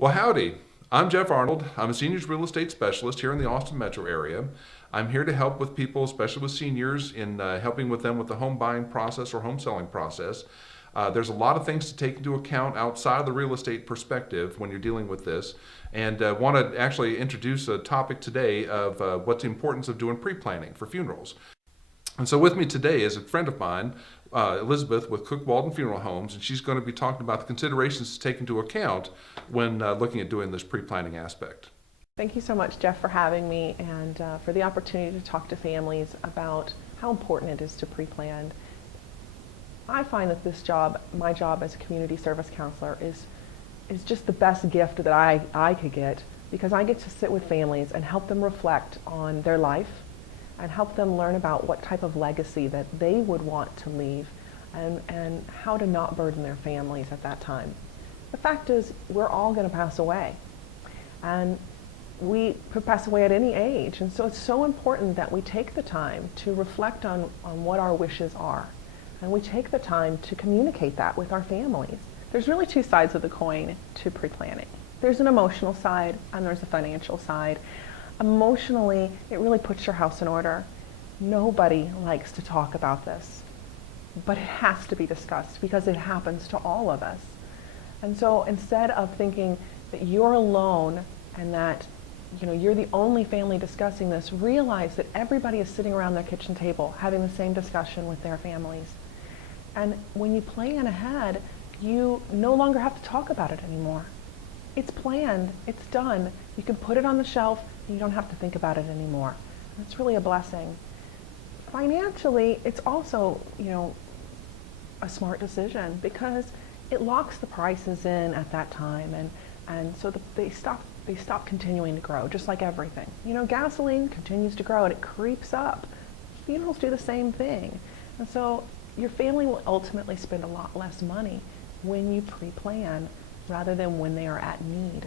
Well, howdy. I'm Jeff Arnold. I'm a seniors real estate specialist here in the Austin metro area. I'm here to help with people, especially with seniors, in helping with them with the home buying process or home selling process. There's a lot of things to take into account outside of the real estate perspective when you're dealing with this, and want to actually introduce a topic today of what's the importance of doing pre-planning for funerals. And so with me today is a friend of mine, Elizabeth with Cook Walden Funeral Homes, and she's going to be talking about the considerations to take into account when looking at doing this pre-planning aspect. Thank you so much, Jeff, for having me and for the opportunity to talk to families about how important it is to pre-plan. I find that this job, my job as a community service counselor, is just the best gift that I could get, because I get to sit with families and help them reflect on their life and help them learn about what type of legacy that they would want to leave and how to not burden their families at that time. The fact is, we're all going to pass away, and we could pass away at any age, and so it's so important that we take the time to reflect on what our wishes are, and we take the time to communicate that with our families. There's really two sides of the coin to pre-planning. There's an emotional side and there's a financial side. Emotionally, it really puts your house in order. Nobody likes to talk about this, but it has to be discussed because it happens to all of us. And so instead of thinking that you're alone and that you're the only family discussing this, realize that everybody is sitting around their kitchen table having the same discussion with their families. And when you plan ahead, you no longer have to talk about it anymore. It's planned, it's done. You can put it on the shelf, and you don't have to think about it anymore. It's really a blessing. Financially, it's also, a smart decision because it locks the prices in at that time, and so they stop continuing to grow, just like everything. Gasoline continues to grow and it creeps up. Funerals do the same thing. And so your family will ultimately spend a lot less money when you pre-plan rather than when they are at need.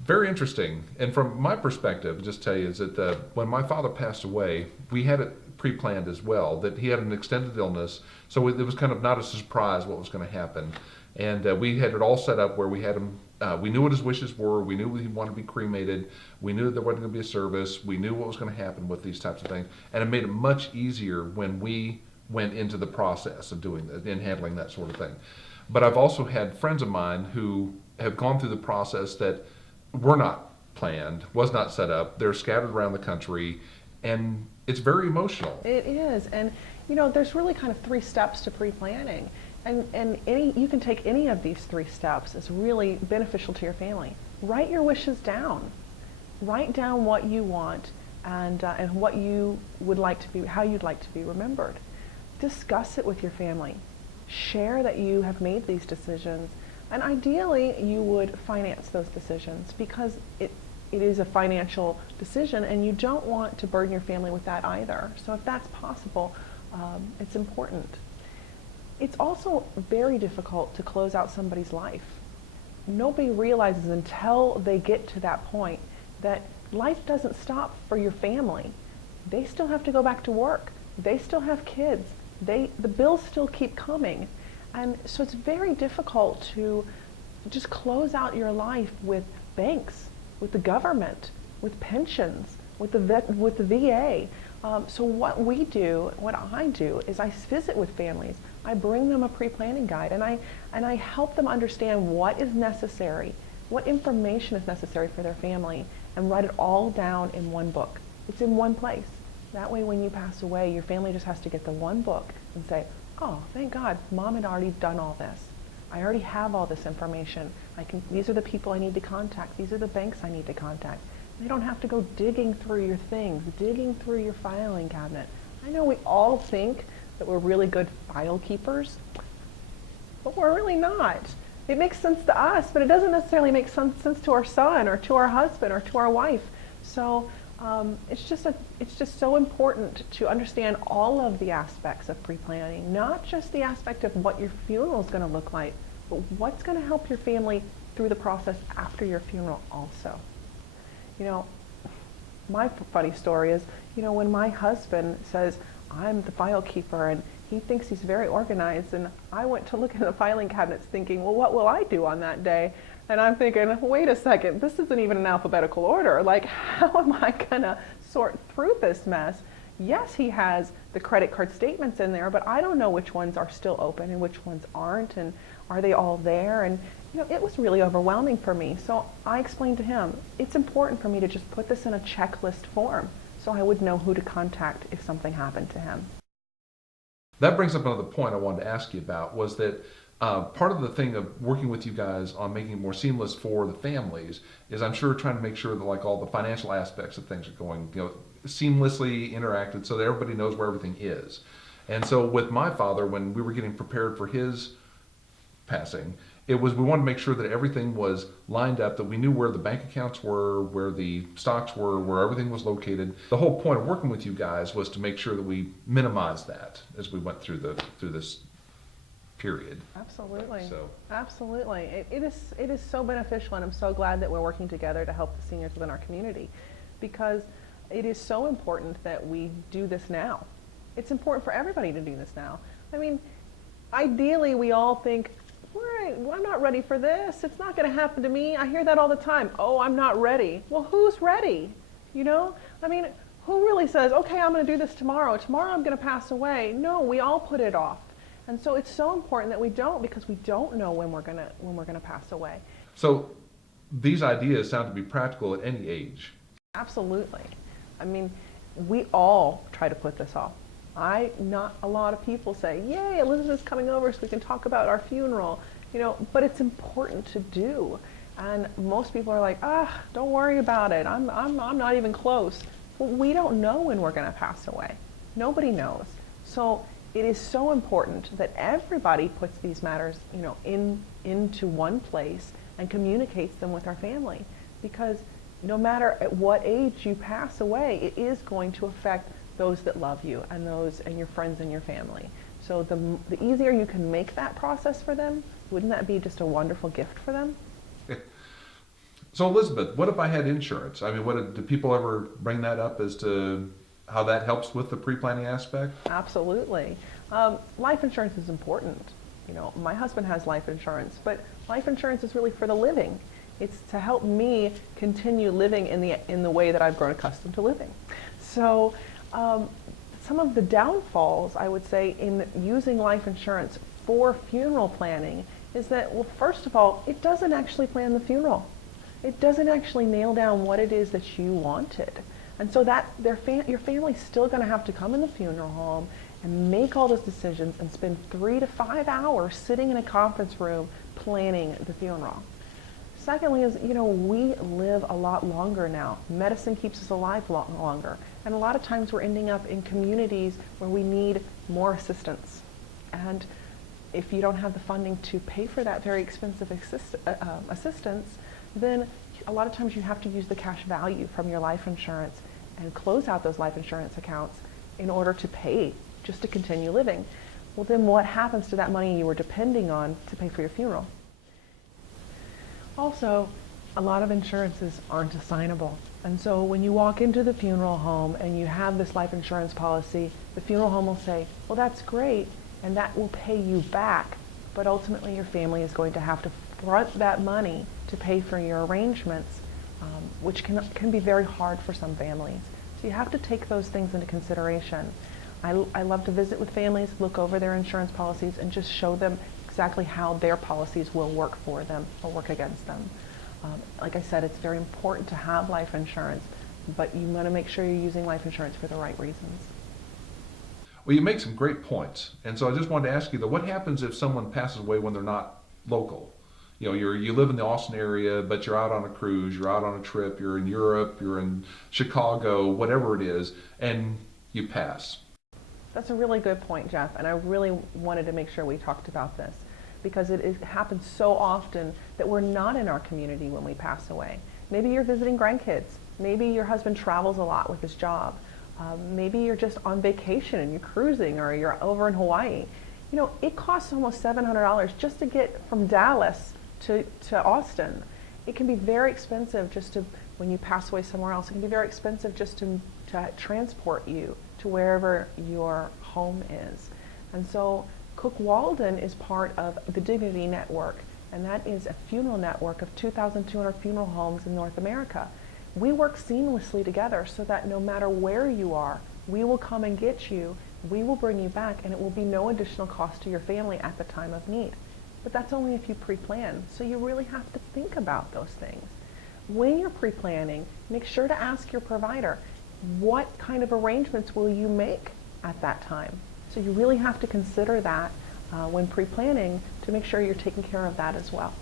Very interesting. And from my perspective, just tell you is that when my father passed away, we had it pre-planned as well, that he had an extended illness. So it was kind of not a surprise what was going to happen. And we had it all set up where we had him, we knew what his wishes were, we knew he wanted to be cremated, we knew there wasn't going to be a service, we knew what was going to happen with these types of things. And it made it much easier when we went into the process of doing that and handling that sort of thing. But I've also had friends of mine who have gone through the process that were not planned, was not set up. They're scattered around the country, and it's very emotional. It is, and there's really kind of 3 steps to pre-planning, and you can take any of these 3 steps as really beneficial to your family. Write your wishes down. Write down what you want and what you would like to be, how you'd like to be remembered. Discuss it with your family. Share that you have made these decisions, and ideally you would finance those decisions because it is a financial decision and you don't want to burden your family with that either. So if that's possible, it's important. It's also very difficult to close out somebody's life. Nobody realizes until they get to that point that life doesn't stop for your family. They still have to go back to work. They still have kids. The bills still keep coming. And so it's very difficult to just close out your life with banks, with the government, with pensions, with the VA. So what I do is I visit with families. I bring them a pre-planning guide, and I help them understand what is necessary, what information is necessary for their family, and write it all down in one book. It's in one place. That way when you pass away, your family just has to get the one book and say, oh, thank God, Mom had already done all this. I already have all this information. These are the people I need to contact. These are the banks I need to contact. They don't have to go digging through your things, digging through your filing cabinet. I know we all think that we're really good file keepers, but we're really not. It makes sense to us, but it doesn't necessarily make sense to our son or to our husband or to our wife. So it's just so important to understand all of the aspects of pre-planning, not just the aspect of what your funeral is going to look like, but what's going to help your family through the process after your funeral also. My funny story is, when my husband says, I'm the file keeper, and he thinks he's very organized, and I went to look in the filing cabinets thinking, well, what will I do on that day? And I'm thinking, wait a second, this isn't even in alphabetical order. Like, how am I gonna sort through this mess? Yes, he has the credit card statements in there, but I don't know which ones are still open and which ones aren't, and are they all there? And it was really overwhelming for me. So I explained to him, it's important for me to just put this in a checklist form so I would know who to contact if something happened to him. That brings up another point I wanted to ask you about, was that part of the thing of working with you guys on making it more seamless for the families is, I'm sure, trying to make sure that like all the financial aspects of things are going, seamlessly interacted so that everybody knows where everything is. And so with my father, when we were getting prepared for his passing, we wanted to make sure that everything was lined up, that we knew where the bank accounts were, where the stocks were, where everything was located. The whole point of working with you guys was to make sure that we minimized that as we went through this period. Absolutely. So. Absolutely. It is so beneficial, and I'm so glad that we're working together to help the seniors within our community, because it is so important that we do this now. It's important for everybody to do this now. I mean, ideally we all think, well, I'm not ready for this. It's not going to happen to me. I hear that all the time. Oh, I'm not ready. Well, who's ready? I mean, who really says, okay, I'm going to do this tomorrow. Tomorrow I'm going to pass away. No, we all put it off. And so it's so important that we don't, because we don't know when we're going to pass away. So these ideas sound to be practical at any age. Absolutely. I mean, we all try to put this off. Not a lot of people say, yay, Elizabeth's coming over so we can talk about our funeral, but it's important to do. And most people are like, don't worry about it. I'm not even close. Well, we don't know when we're going to pass away. Nobody knows. So it is so important that everybody puts these matters, into one place and communicates them with our family, because no matter at what age you pass away, it is going to affect those that love you and your friends and your family. So the easier you can make that process for them, wouldn't that be just a wonderful gift for them? So Elizabeth, what if I had insurance? I mean, do people ever bring that up as to how that helps with the pre-planning aspect? Absolutely. Life insurance is important. My husband has life insurance, but life insurance is really for the living. It's to help me continue living in the way that I've grown accustomed to living. So some of the downfalls, I would say, in using life insurance for funeral planning is that, well, first of all, it doesn't actually plan the funeral. It doesn't actually nail down what it is that you wanted. And so that your family's still going to have to come in the funeral home and make all those decisions and spend 3 to 5 hours sitting in a conference room planning the funeral. Secondly is, we live a lot longer now. Medicine keeps us alive longer. And a lot of times we're ending up in communities where we need more assistance. And if you don't have the funding to pay for that very expensive assistance, then a lot of times you have to use the cash value from your life insurance and close out those life insurance accounts in order to pay, just to continue living. Well, then what happens to that money you were depending on to pay for your funeral? Also, a lot of insurances aren't assignable. And so when you walk into the funeral home and you have this life insurance policy, the funeral home will say, well, that's great, and that will pay you back. But ultimately your family is going to have to front that money to pay for your arrangements, which can be very hard for some families. So you have to take those things into consideration. I love to visit with families, look over their insurance policies, and just show them exactly how their policies will work for them or work against them. Like I said, it's very important to have life insurance, but you want to make sure you're using life insurance for the right reasons. Well, you make some great points. And so I just wanted to ask you, though, what happens if someone passes away when they're not local? You live in the Austin area, but you're out on a cruise, you're out on a trip, you're in Europe, you're in Chicago, whatever it is, and you pass. That's a really good point, Jeff, and I really wanted to make sure we talked about this, because it happens so often that we're not in our community when we pass away. Maybe you're visiting grandkids. Maybe your husband travels a lot with his job. Maybe you're just on vacation and you're cruising, or you're over in Hawaii. It costs almost $700 just to get from Dallas to Austin. It can be very expensive when you pass away somewhere else. It can be very expensive just to transport you to wherever your home is. And so Cook Walden is part of the Dignity Network, and that is a funeral network of 2,200 funeral homes in North America. We work seamlessly together so that no matter where you are, we will come and get you, we will bring you back, and it will be no additional cost to your family at the time of need. But that's only if you pre-plan, so you really have to think about those things. When you're pre-planning, make sure to ask your provider, what kind of arrangements will you make at that time? So you really have to consider that when pre-planning to make sure you're taking care of that as well.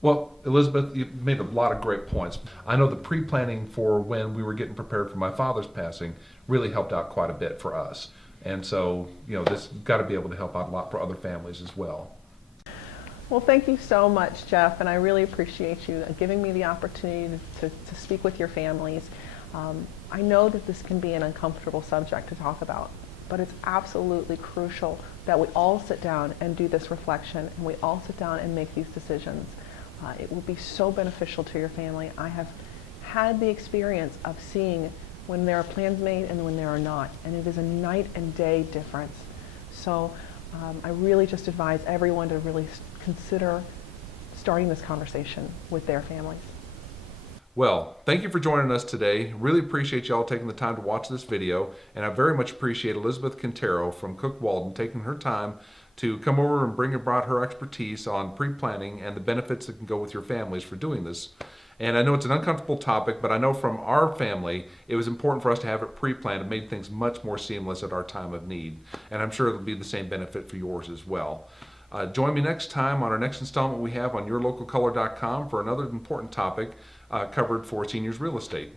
Well, Elizabeth, you've made a lot of great points. I know the pre-planning for when we were getting prepared for my father's passing really helped out quite a bit for us. And so, this got to be able to help out a lot for other families as well. Well, thank you so much, Jeff, and I really appreciate you giving me the opportunity to speak with your families. I know that this can be an uncomfortable subject to talk about, but it's absolutely crucial that we all sit down and do this reflection, and we all sit down and make these decisions. It will be so beneficial to your family. I have had the experience of seeing when there are plans made and when there are not, and it is a night and day difference. So I really just advise everyone to really consider starting this conversation with their families. Well, thank you for joining us today. Really appreciate y'all taking the time to watch this video, and I very much appreciate Elizabeth Quintero from Cook Walden taking her time to come over and bring about her expertise on pre-planning and the benefits that can go with your families for doing this. And I know it's an uncomfortable topic, but I know from our family, it was important for us to have it pre-planned. It made things much more seamless at our time of need. And I'm sure it'll be the same benefit for yours as well. Join me next time on our next installment we have on yourlocalcolor.com for another important topic covered for seniors real estate.